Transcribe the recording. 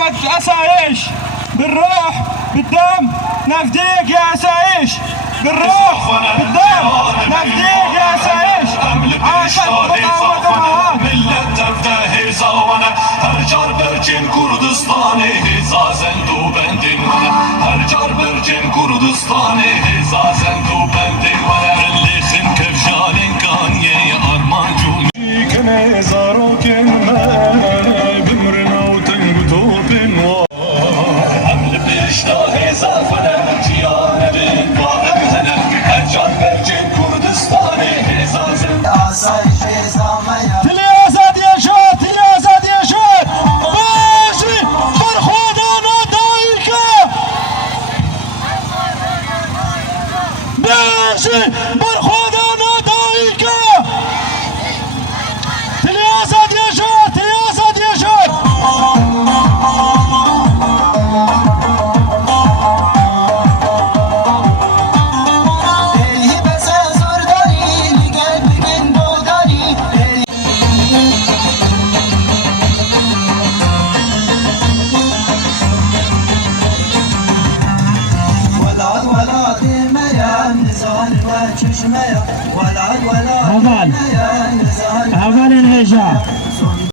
مقاومة أسايش بالروح بالدم نفديك يا أسايش، بالروح بالدم نفديك يا أسايش. عاشت مقاومة ملت تفته زاونه هر جار برچین کردستانی هزا زندو بندین ونه هر جار برچین کردستانی هزا زندو بندین ونه اللي خن کفشالین کانیه ارمان جونی کنه زارو کنه بمرنا و تنگو بین و حمل پیشتا هزا فنه جیانه بین با امهنه هر جار برچین کردستانی هزا زندو آسایش هزامه بر خدا نادایی که تلیازد یشد تلیازد یشد دلی بس زور داری نگل بگن بوداری ولاد ولاد میان نزال و چشمه ولاد ولاد میان نزال أول الهجاء